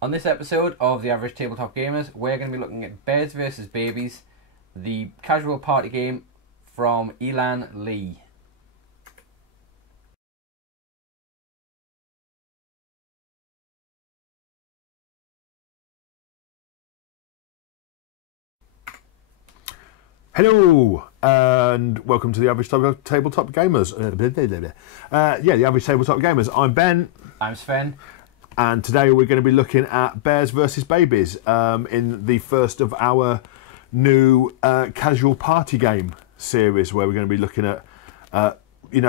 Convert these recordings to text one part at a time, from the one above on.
On this episode of The Average Tabletop Gamers, we're going to be looking at Bears vs. Babies, the casual party game from Elan Lee. Hello, and welcome to The Average Tabletop Gamers. The Average Tabletop Gamers. I'm Ben. I'm Sven. And today we're going to be looking at Bears vs. Babies in the first of our new casual party game series, where we're going to be looking at,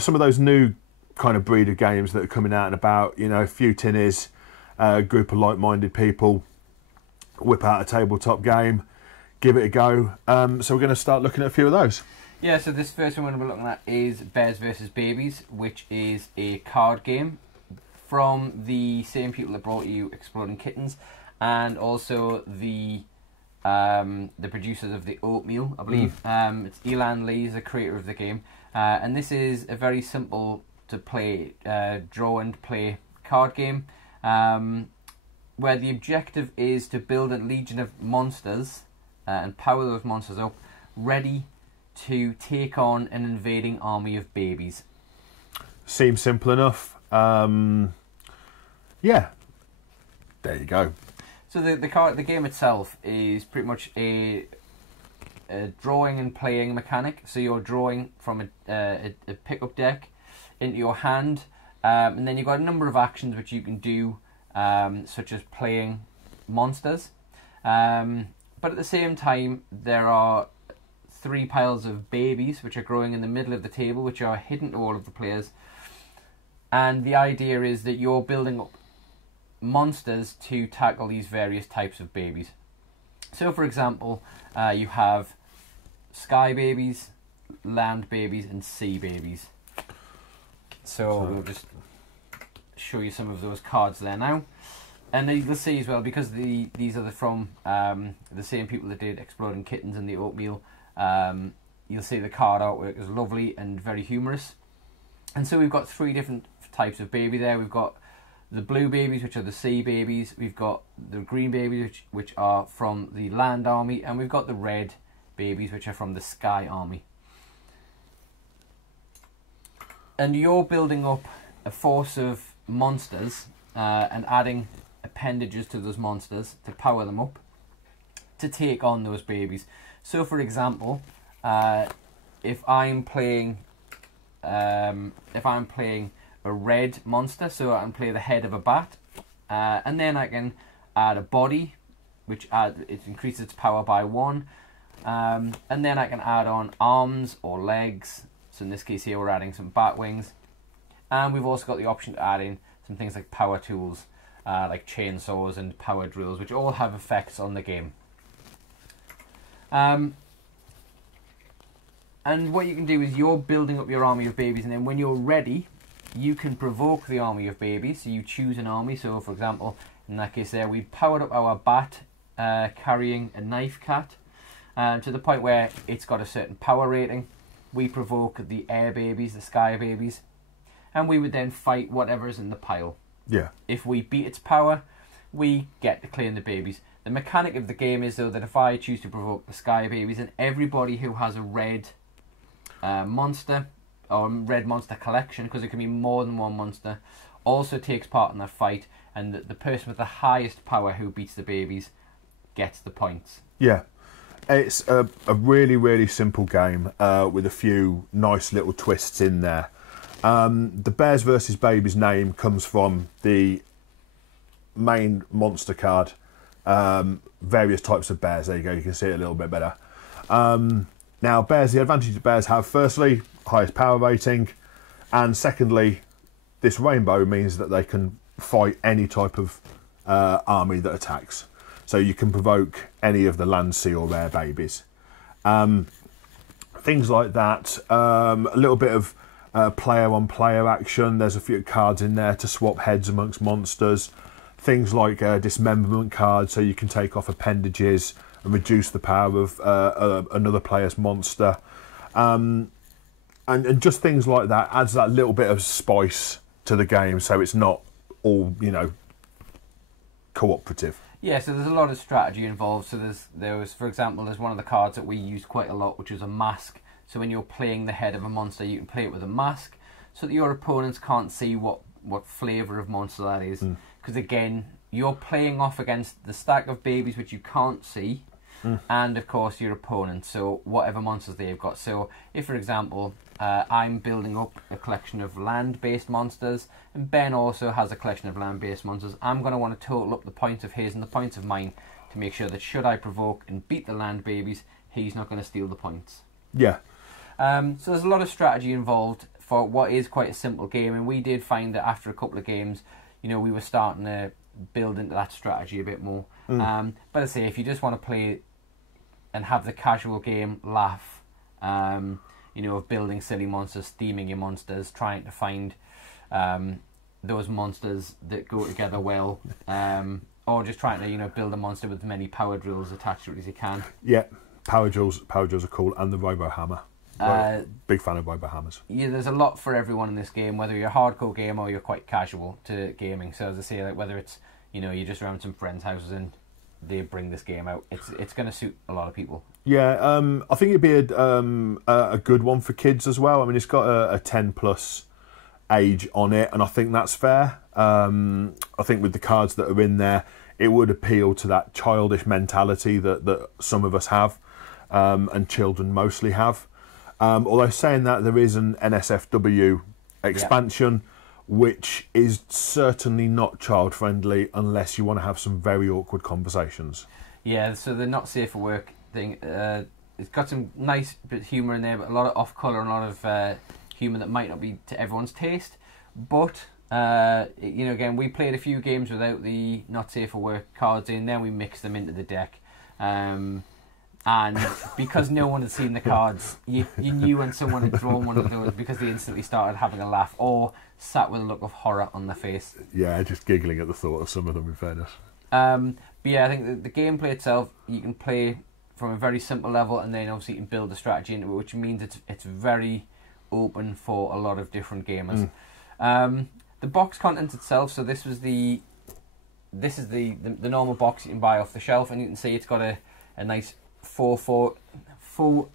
some of those new kind of breed of games that are coming out and about. You know, a few tinnies, a group of like-minded people, whip out a tabletop game, give it a go. So we're going to start looking at a few of those. Yeah, so this first one we're going to be looking at is Bears vs. Babies, which is a card game from the same people that brought you Exploding Kittens, and also the producers of the Oatmeal, I believe. It's Elan Lee, the creator of the game, and this is a very simple to play, draw and play card game, where the objective is to build a legion of monsters and power those monsters up, ready to take on an invading army of babies. Seems simple enough. Yeah, there you go. So the game itself is pretty much a drawing and playing mechanic. So you're drawing from a pickup deck into your hand, and then you've got a number of actions which you can do, such as playing monsters. But at the same time, there are 3 piles of babies which are growing in the middle of the table, which are hidden to all of the players. And the idea is that you're building up monsters to tackle these various types of babies. So, for example, you have sky babies, land babies, and sea babies. So we'll just show you some of those cards there now. And you'll see as well, because these are from the same people that did Exploding Kittens and the Oatmeal, you'll see the card artwork is lovely and very humorous. And so we've got 3 different types of baby there. We've got the blue babies, which are the sea babies. We've got the green babies, which are from the land army. And we've got the red babies, which are from the sky army. And you're building up a force of monsters and adding appendages to those monsters to power them up to take on those babies. So, for example, if I'm playing a red monster, so I can play the head of a bat, and then I can add a body, which it increases its power by 1, and then I can add on arms or legs. So in this case here, we're adding some bat wings, and we've also got the option to add in some things like power tools, like chainsaws and power drills, which all have effects on the game. And what you can do is you're building up your army of babies, and then when you're ready, you can provoke the army of babies. So you choose an army. So, for example, in that case there, we powered up our bat carrying a knife cat to the point where it's got a certain power rating. We provoke the air babies, the sky babies, and we would then fight whatever's in the pile. Yeah. If we beat its power, we get to claim the babies. The mechanic of the game is, though, that if I choose to provoke the sky babies, and everybody who has a red monster or red monster collection, because it can be more than one monster, also takes part in that fight, and the person with the highest power who beats the babies gets the points. Yeah, it's a really, really simple game with a few nice little twists in there. The Bears vs. Babies name comes from the main monster card. Various types of bears. There you go. You can see it a little bit better. Now, bears. The advantage that bears have: firstly, highest power rating, and secondly, this rainbow means that they can fight any type of army that attacks. So you can provoke any of the land, sea, or air babies. Things like that. A little bit of player-on-player action. There's a few cards in there to swap heads amongst monsters. Things like dismemberment cards, so you can take off appendages and reduce the power of another player's monster. And just things like that adds that little bit of spice to the game, so it's not all, cooperative. Yeah, so there's a lot of strategy involved. So for example, there's one of the cards that we used quite a lot, which is a mask. So when you're playing the head of a monster, you can play it with a mask, so that your opponents can't see what flavour of monster that is. Because again, you're playing off against the stack of babies which you can't see, and of course your opponent, so whatever monsters they've got. So if, for example, I'm building up a collection of land-based monsters, and Ben also has a collection of land-based monsters, I'm going to want to total up the points of his and the points of mine to make sure that should I provoke and beat the land babies, he's not going to steal the points. Yeah. So there's a lot of strategy involved for what is quite a simple game, and we did find that after a couple of games, we were starting to build into that strategy a bit more. But I say, if you just want to play and have the casual game laugh, of building silly monsters, theming your monsters, trying to find those monsters that go together well, or just trying to build a monster with as many power drills attached to it as you can. Yeah, power drills are cool, and the Robo Hammer. Big fan of Robo Hammers. Yeah, there's a lot for everyone in this game, whether you're a hardcore gamer or you're quite casual to gaming. So as I say, like whether it's you're just around some friends' houses and they bring this game out, it's going to suit a lot of people. Yeah, I think it'd be a good one for kids as well. I mean, it's got a 10+ age on it, and I think that's fair. I think with the cards that are in there, it would appeal to that childish mentality that some of us have, and children mostly have. Although saying that, there is an NSFW expansion, which is certainly not child friendly unless you want to have some very awkward conversations. Yeah, so the not safe for work thing, it's got some nice bit of humour in there, but a lot of off colour and a lot of humour that might not be to everyone's taste. But again, we played a few games without the not safe for work cards in, then we mixed them into the deck. And because no one had seen the cards, you knew when someone had drawn one of those, because they instantly started having a laugh or sat with a look of horror on their face. Yeah, just giggling at the thought of some of them, in fairness. But yeah, I think the gameplay itself, you can play from a very simple level, and then obviously you can build a strategy into it, which means it's very open for a lot of different gamers. The box content itself, so this is the normal box you can buy off the shelf, and you can see it's got a nice faux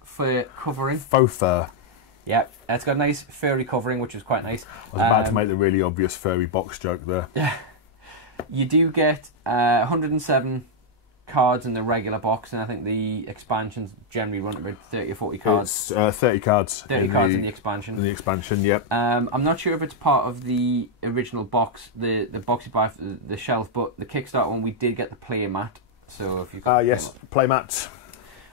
fur covering. Faux fur. Yeah, it's got a nice furry covering, which is quite nice. I was about to make the really obvious furry box joke there. Yeah. You do get 107 cards in the regular box, and I think the expansions generally run about 30 or 40 cards. It's 30 cards. 30 cards in the expansion. In the expansion, yep. I'm not sure if it's part of the original box, the box you buy for the shelf, but the Kickstarter one, we did get the play mat. So if you yes, play mat.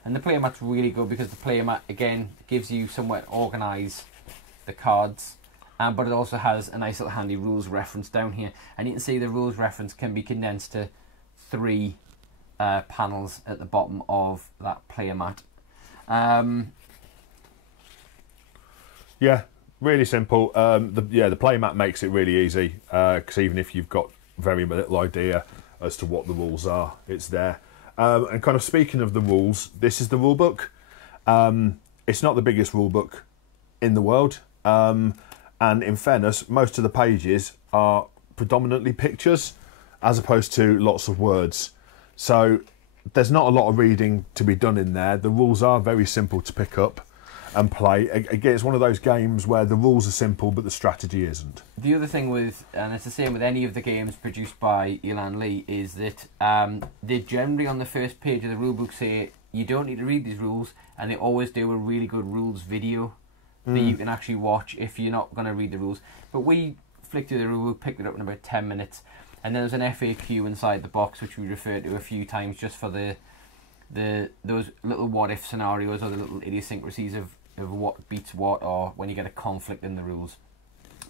And the play mat's really good because the play mat, again, gives you somewhere to organise the cards. But it also has a nice little handy rules reference down here. And you can see the rules reference can be condensed to 3 panels at the bottom of that player mat. Yeah, really simple. The play mat makes it really easy, because even if you've got very little idea as to what the rules are, it's there. And kind of speaking of the rules, this is the rule book. It's not the biggest rule book in the world. And in fairness, most of the pages are predominantly pictures as opposed to lots of words. So there's not a lot of reading to be done in there. The rules are very simple to pick up and play. Again, it's one of those games where the rules are simple, but the strategy isn't. The other thing with, and it's the same with any of the games produced by Elan Lee, is that they generally on the first page of the rulebook say you don't need to read these rules, and they always do a really good rules video that you can actually watch if you're not going to read the rules. But we flicked through the rulebook, picked it up in about 10 minutes, and then there's an FAQ inside the box which we referred to a few times just for those little what if scenarios or the little idiosyncrasies of what beats what, or when you get a conflict in the rules.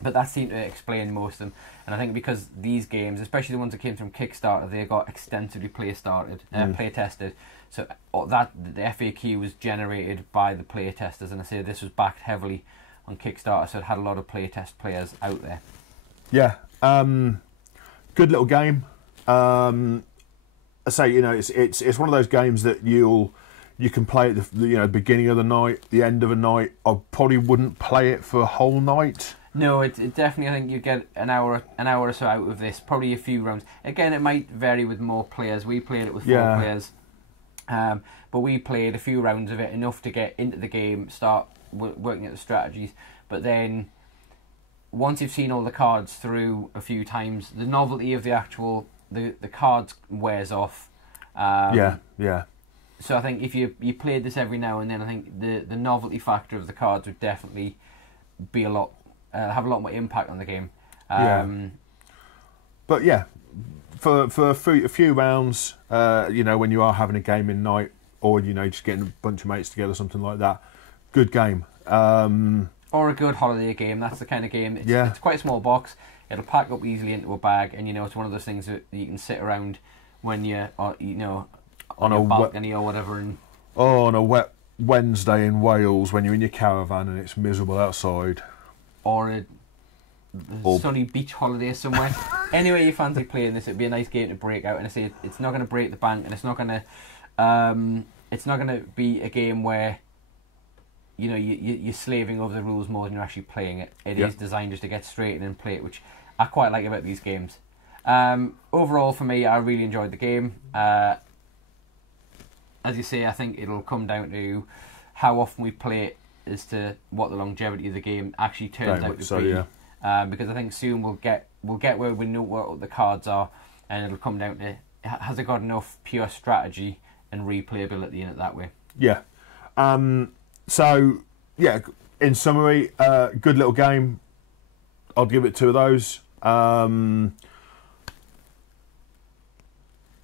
But that seemed to explain most of them, and I think because these games, especially the ones that came from Kickstarter, they got extensively play tested. So that the FAQ was generated by the play testers, and I say this was backed heavily on Kickstarter, so it had a lot of play test players out there. Yeah, good little game. I say, it's one of those games that you can play at the beginning of the night, the end of the night. I probably wouldn't play it for a whole night. No, it definitely. I think you get an hour or so out of this. Probably a few rounds. Again, it might vary with more players. We played it with 4 players, but we played a few rounds of it, enough to get into the game, start working at the strategies. But then, once you've seen all the cards through a few times, the novelty of the actual the cards wears off. Yeah. So I think if you played this every now and then, I think the novelty factor of the cards would definitely be a lot have a lot more impact on the game. But yeah, for a few rounds, when you are having a gaming night, or just getting a bunch of mates together, something like that, good game. Or a good holiday game. That's the kind of game. It's quite a small box. It'll pack up easily into a bag, and it's one of those things that you can sit around when you're on a balcony or whatever. And on a wet Wednesday in Wales when you're in your caravan and it's miserable outside. Or a sunny beach holiday somewhere. Anyway, you fancy playing this, it'd be a nice game to break out. And I say it's not going to break the bank, and it's not going to be a game where you're slaving over the rules more than you're actually playing it. It is designed just to get straight in and play it, which I quite like about these games. Overall, for me, I really enjoyed the game. As you say, I think it'll come down to how often we play it as to what the longevity of the game actually turns out to be. Because I think soon we'll get where we know what the cards are, and it'll come down to has it got enough pure strategy and replayability in it that way. Yeah. So yeah, in summary, good little game. I'll give it 2 of those.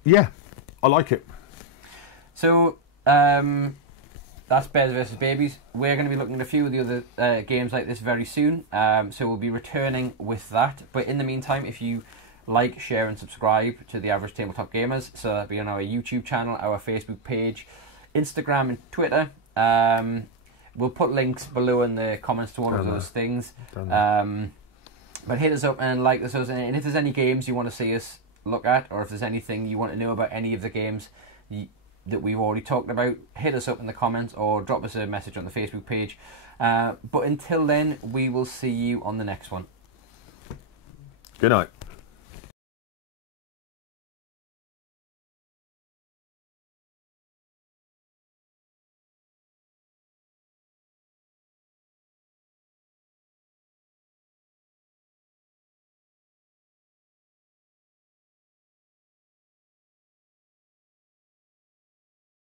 Yeah, I like it. So that's Bears vs Babies. We're going to be looking at a few of the other games like this very soon. So we'll be returning with that. But in the meantime, if you like, share and subscribe to the Average Tabletop Gamers, so that'll be on our YouTube channel, our Facebook page, Instagram and Twitter. We'll put links below in the comments to all of those things. But hit us up and like us, and if there's any games you want to see us look at, or if there's anything you want to know about any of the games that we've already talked about, hit us up in the comments or drop us a message on the Facebook page. But until then, we will see you on the next one. Good night.